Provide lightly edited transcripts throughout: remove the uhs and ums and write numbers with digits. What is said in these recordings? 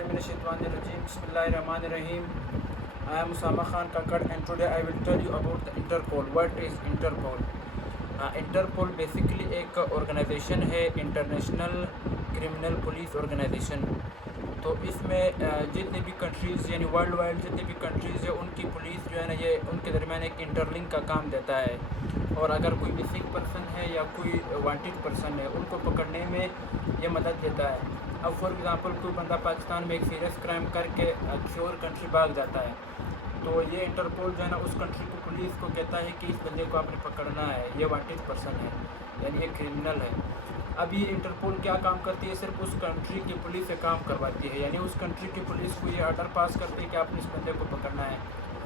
Bismillahirrahmanirrahim. Bismillahirrahmanirrahim. I am Usama Khan Kakad and today I will tell you about the Interpol. What is Interpol? Interpol basically एक organisation है, international criminal police organisation. तो इसमें जितने भी countries यानी world wide जितने भी countries है उनकी पुलिस जो है ना ये उनके दरमियान एक इंटरलिंक का काम देता है। और अगर कोई मिसिंग पर्सन है या कोई वांटेड पर्सन है उनको पकड़ने में ये मदद देता है। अब फॉर एग्ज़ाम्पल कोई बंदा पाकिस्तान में एक सीरियस क्राइम करके किसी और कंट्री भाग जाता है तो ये इंटरपोल जो है ना उस कंट्री को पुलिस को कहता है कि इस बंदे को आपने पकड़ना है, ये वांटेड पर्सन है यानी ये क्रिमिनल है। अब ये इंटरपोल क्या काम करती है, सिर्फ उस कंट्री की पुलिस से काम करवाती है, यानी उस कंट्री की पुलिस को ये ऑर्डर पास करती है कि आपने इस बंदे को पकड़ना है,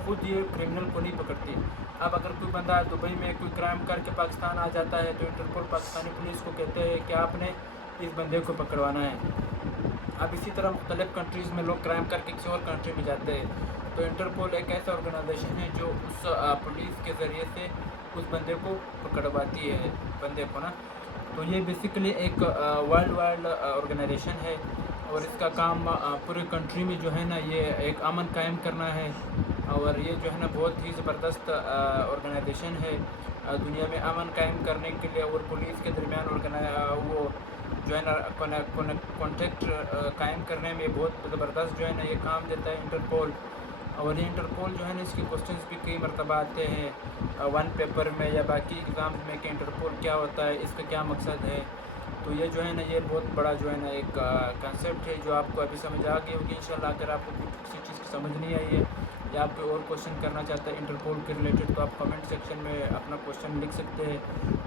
खुद ये क्रिमिनल को नहीं पकड़ती। अब अगर कोई बंदा दुबई में कोई क्राइम करके पाकिस्तान आ जाता है तो इंटरपोल पाकिस्तानी पुलिस को कहते हैं कि आपने इस बंदे को पकड़वाना है। अब इसी तरह मुख्तलिफ कंट्रीज़ में लोग क्राइम करके किसी और कंट्री में जाते हैं तो इंटरपोल एक ऐसा ऑर्गेनाइजेशन है जो उस पुलिस के ज़रिए से उस बंदे को पकड़वाती है बंदे को ना। तो ये बेसिकली एक वर्ल्ड वाइड ऑर्गेनाइजेशन है और इसका काम पूरे कंट्री में जो है ना ये एक अमन कायम करना है। और ये जो है ना बहुत ही ज़बरदस्त ऑर्गेनाइजेशन है दुनिया में अमन कायम करने के लिए और पुलिस के दरमियान वो जो है ना कॉन्टेक्ट कायम करने में बहुत ज़बरदस्त जो है ना ये काम देता है इंटरपोल। और ये इंटरपोल जो है ना इसके क्वेश्चंस भी कई मरतबा आते हैं वन पेपर में या बाकी एग्ज़ाम्स में कि इंटरपोल क्या होता है, इसका क्या मकसद है। तो ये जो है ना ये बहुत बड़ा जो है ना एक कंसेप्ट है जो आपको अभी समझ आ गई होगी इंशाल्लाह। अगर आपको किसी चीज़ की समझ नहीं आई है या आप कोई और क्वेश्चन करना चाहते हैं इंटरपोल के रिलेटेड तो आप कमेंट सेक्शन में अपना क्वेश्चन लिख सकते हैं।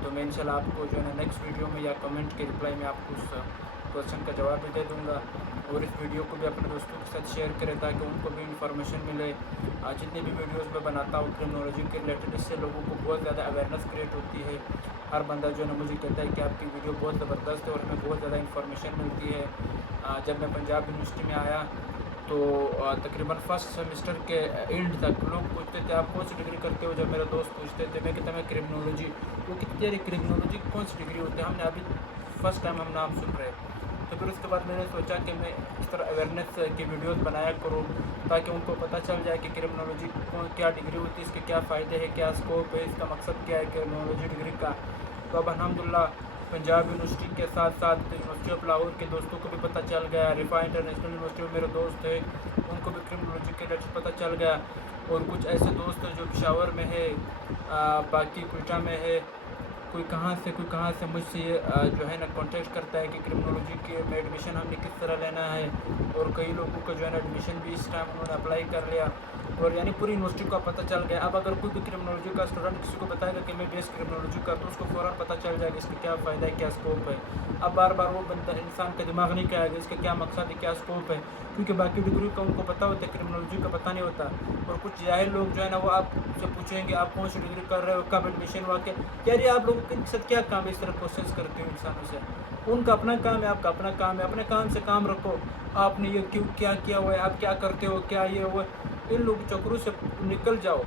तो मैं इंशाल्लाह आपको जो है ना नेक्स्ट वीडियो में या कमेंट के रिप्लाई में आपको उस क्वेश्चन का जवाब भी दे दूँगा। और इस वीडियो को भी अपने दोस्तों के साथ शेयर करें ताकि उनको भी इंफॉर्मेशन मिले। जितनी भी वीडियोस मैं बनाता हूँ क्रिमिनोलॉजी के रिलेटेड इससे लोगों को बहुत ज़्यादा अवेयरनेस क्रिएट होती है। हर बंदा जो है ना मुझे कहता है कि आपकी वीडियो बहुत ज़बरदस्त है और हमें बहुत ज़्यादा इंफॉर्मेशन मिलती है। जब मैं पंजाब यूनिवर्सिटी में आया तो तकरीबन फर्स्ट सेमेस्टर के एंड तक लोग पूछते थे आप कौन सी डिग्री करते हो। जब मेरे दोस्त पूछते थे मैं कहता मैं क्रिमिनोलॉजी, वो कितनी क्रिमिनोलॉजी कौन सी डिग्री होती है, हमने अभी फर्स्ट टाइम हम नाम सुन रहे हैं। तो फिर उसके बाद मैंने सोचा कि मैं इस तरह अवेयरनेस की वीडियोस बनाया करूँ ताकि उनको पता चल जाए कि क्रिमिनोलॉजी क्या डिग्री होती है, इसके क्या फ़ायदे हैं, क्या स्कोप है, इसका मकसद क्या है क्रिमिनोलॉजी डिग्री का। तो अब अल्हम्दुलिल्लाह पंजाब यूनिवर्सिटी के साथ साथ यूनिवर्सिटी ऑफ लाहौर के दोस्तों को भी पता चल गया, रिफा इंटरनेशनल यूनिवर्सिटी में मेरे दोस्त हैं उनको भी क्रिमिनोलॉजी के रिलेटेड पता चल गया। और कुछ ऐसे दोस्त हैं जो पेशावर में है, बाकी कोयटा में है, कोई कहाँ से मुझसे जो है ना कांटेक्ट करता है कि क्रिमिनोलॉजी के में एडमिशन हमने किस तरह लेना है। और कई लोगों को जो है ना एडमिशन भी इस टाइम उन्होंने अप्लाई कर लिया और यानी पूरी यूनिवर्सिटी का पता चल गया। अब अगर कोई भी क्रिमिनोलॉजी का स्टूडेंट किसी को बताएगा कि मैं बेस क्रिमिनोलॉजी का तो उसको फ़ौरन पता चल जाएगा इसका क्या फ़ायदा है, क्या स्कोप है। अब बार बार वो बंदा इंसान का दिमाग नहीं आएगा इसका क्या मकसद है, क्या स्कोप है, क्योंकि बाकी डिग्री का उनको पता होता है, क्रिमिनोलॉजी का पता नहीं होता। और कुछ जाहिल लोग जो है ना वो आपसे पूछेंगे आप कौन सी डिग्री कर रहे हो, कब एडमिशन हुआ, क्या यार ये आप लोगों के साथ क्या काम है, इस तरह क्वेश्चंस करते हो इंसानों से। उनका अपना काम है, आपका अपना काम है, अपने काम से काम रखो। आपने ये क्यों क्या किया हुआ है, आप क्या करते हो, क्या ये हुआ, इन लोग चक्रों से निकल जाओ।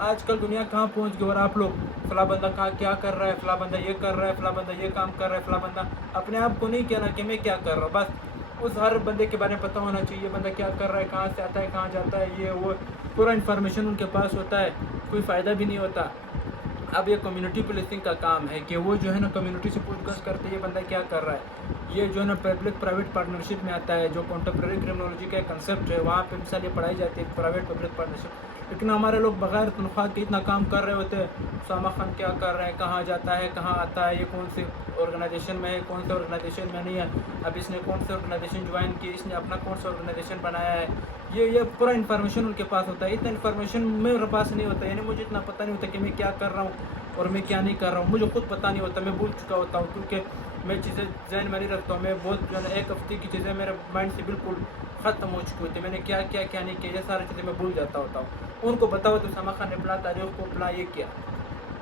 आजकल दुनिया कहाँ पहुँच गई और आप लोग फला बंदा कहाँ क्या कर रहा है, फला बंदा ये कर रहा है, फला बंदा ये काम कर रहा है, फला बंदा अपने आप को नहीं कहना कि मैं क्या कर रहा हूँ। बस उस हर बंदे के बारे में पता होना चाहिए, बंदा क्या कर रहा है, कहाँ से आता है, कहाँ जाता है, ये वो पूरा इन्फॉर्मेशन उनके पास होता है, कोई फ़ायदा भी नहीं होता। अब ये कम्युनिटी पुलिसिंग का काम है कि वो जो है ना कम्युनिटी से पूछताछ करते हैं ये बंदा क्या कर रहा है। ये जो है ना पब्लिक प्राइवेट पार्टनरशिप में आता है, जो कॉन्टेम्प्रेरी क्रिमिनोलॉजी का कंसेप्ट है वहाँ पे मिसाल ये पढ़ाई जाती है प्राइवेट पब्लिक पार्टनरशिप। लेकिन हमारे लोग बगैर तनख्वाह के इतना काम कर रहे होते हैं। उसामा खान क्या कर रहे हैं, कहाँ जाता है, कहाँ आता है, ये कौन से ऑर्गेनाइजेशन में है, कौन से ऑर्गेनाइजेशन में नहीं है, अब इसने कौन से ऑर्गेनाइजेशन ज्वाइन की, इसने अपना कौन सा ऑर्गेनाइजेशन बनाया है, ये पूरा इन्फॉर्मेशन उनके पास होता है। इतना इन्फॉर्मेशन मेरे पास नहीं होता, यानी मुझे इतना पता नहीं होता कि मैं क्या कर रहा हूँ और मैं क्या नहीं कर रहा हूँ। मुझे खुद पता नहीं होता, मैं भूल चुका होता हूँ क्योंकि मैं चीज़ें जहन में नहीं रखता हूँ। मैं बहुत जो है ना एक हफ्ते की चीज़ें मेरे माइंड से बिल्कुल ख़त्म हो चुकी होती है, मैंने क्या किया क्या नहीं किया ये सारी चीज़ें मैं भूल जाता होता हूँ। उनको बताओ तो उसामा खान ने अपना तारीख को अपना ये किया,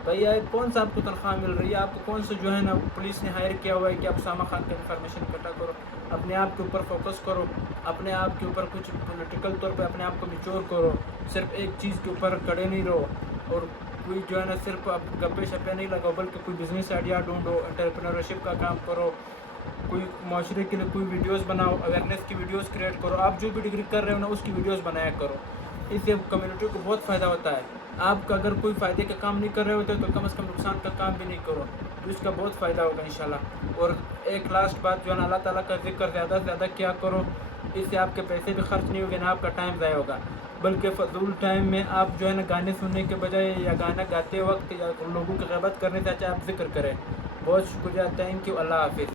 भैया कौन सा आपको तनख्वाह मिल रही है, आपको कौन सा जो है ना पुलिस ने हायर किया हुआ है कि आप उसामा खान का इन्फॉर्मेशन इकट्ठा करो, अपने आप के ऊपर फोकस करो, अपने आप के ऊपर कुछ पॉलिटिकल तौर पे अपने आप को मैच्योर करो, सिर्फ एक चीज़ के ऊपर खड़े नहीं रहो और कोई जो है ना सिर्फ अब गप्पे शप्पे नहीं लगाओ बल्कि कोई बिज़नेस आइडिया ढूंढो, एंटरप्रेन्योरशिप का काम करो। کوئی معاشرے کے لیے کوئی ویڈیوز بناؤ، اویئرنیس کی ویڈیوز کریٹ کرو. آپ جو بھی ڈگری کر رہے ہو نا اس کی ویڈیوز بنایا کرو. اس سے کمیونٹی کو بہت فائدہ ہوتا ہے. آپ کا اگر کوئی فائدے کا کام نہیں کر رہے ہوتے تو کم از کم نقصان کا کام بھی نہیں کرو، تو اس کا بہت فائدہ ہوگا انشاءاللہ. اور ایک لاسٹ بات جو ہے نا، اللہ تعالیٰ کا ذکر زیادہ سے زیادہ کیا کرو. اس سے آپ کے پیسے بھی خرچ نہیں ہوگے، نہ آپ کا ٹائم ضائع ہوگا، بلکہ فضول ٹائم میں آپ جو ہے نا گانے سننے کے بجائے یا گانا گاتے وقت یا لوگوں کی غیبت کرنے سے اچھا آپ ذکر کریں. بہت شکریہ، تھینک یو، اللہ حافظ.